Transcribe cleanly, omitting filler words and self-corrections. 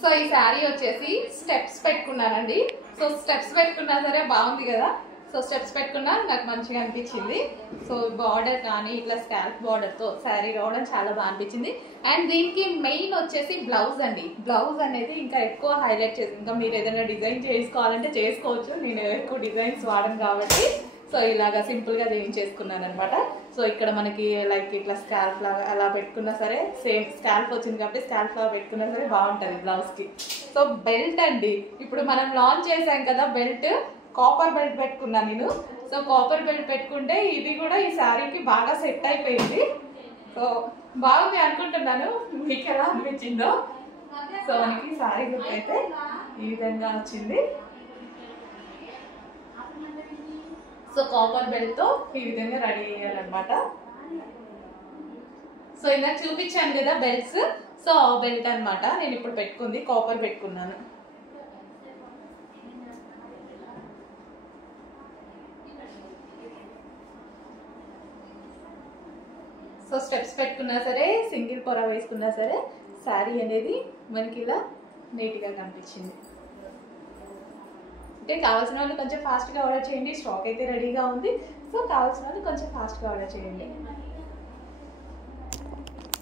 So ఈ శారీ వచ్చేసి steps పెట్టుకున్నానండి. సో స్టెప్స్ పెట్టుకున్నా సరే బాగుంది కదా. సో స్టెప్స్ పెట్టుకున్నా నాకు మంచిగా అనిపించింది. సో బార్డర్ కానీ ఇట్లా స్కాల్ప్ బార్డర్తో శారీ రావడం చాలా బాగా అనిపించింది. అండ్ దీనికి మెయిన్ వచ్చేసి బ్లౌజ్ అండి. బ్లౌజ్ అనేది ఇంకా ఎక్కువ హైలైట్ చేసి, ఇంకా మీరు ఏదైనా డిజైన్ చేసుకోవాలంటే చేసుకోవచ్చు. నేను ఎక్కువ డిజైన్స్ వాడను కాబట్టి సో ఇలాగా సింపుల్గా చేయించేసుకున్నాను అనమాట. సో ఇక్కడ మనకి లైక్ ఇట్లా స్కాల్ప్ లాగా అలా పెట్టుకున్నా సరే సేమ్ స్కాల్ప్ వచ్చింది కాబట్టి స్కాల్ప్ లాగా పెట్టుకున్నా సరే బాగుంటుంది బ్లౌజ్కి. సో బెల్ట్ అండి, ఇప్పుడు మనం లాంచ్ చేసాం కదా బెల్ట్, కాపర్ బెల్ట్ పెట్టుకున్నాను నేను. సో కాపర్ బెల్ట్ పెట్టుకుంటే ఇది కూడా ఈ శారీకి బాగా సెట్ అయిపోయింది. సో బాగుంది అనుకుంటున్నాను, మీకు ఎలా అనిపించిందో. సో మనకి శారీ లుక్ అయితే ఈ విధంగా వచ్చింది. సో కాపర్ బెల్ట్తో ఈ విధంగా రెడీ అయ్యారనమాట. సో ఇందాక చూపించాను కదా బెల్ట్స్, సో ఆ బెల్ట్ అనమాట నేను ఇప్పుడు పెట్టుకుంది, కాపర్ పెట్టుకున్నాను. సో స్టెప్స్ పెట్టుకున్నా సరే, సింగిల్ పొర వేసుకున్నా సరే శారీ అనేది మనకి ఇలా నీట్గా కనిపించింది. అంటే కావాల్సిన వాళ్ళు కొంచెం ఫాస్ట్గా ఆర్డర్ చేయండి, స్టాక్ అయితే రెడీగా ఉంది. సో కావాల్సిన వాళ్ళు కొంచెం ఫాస్ట్గా ఆర్డర్ చేయండి.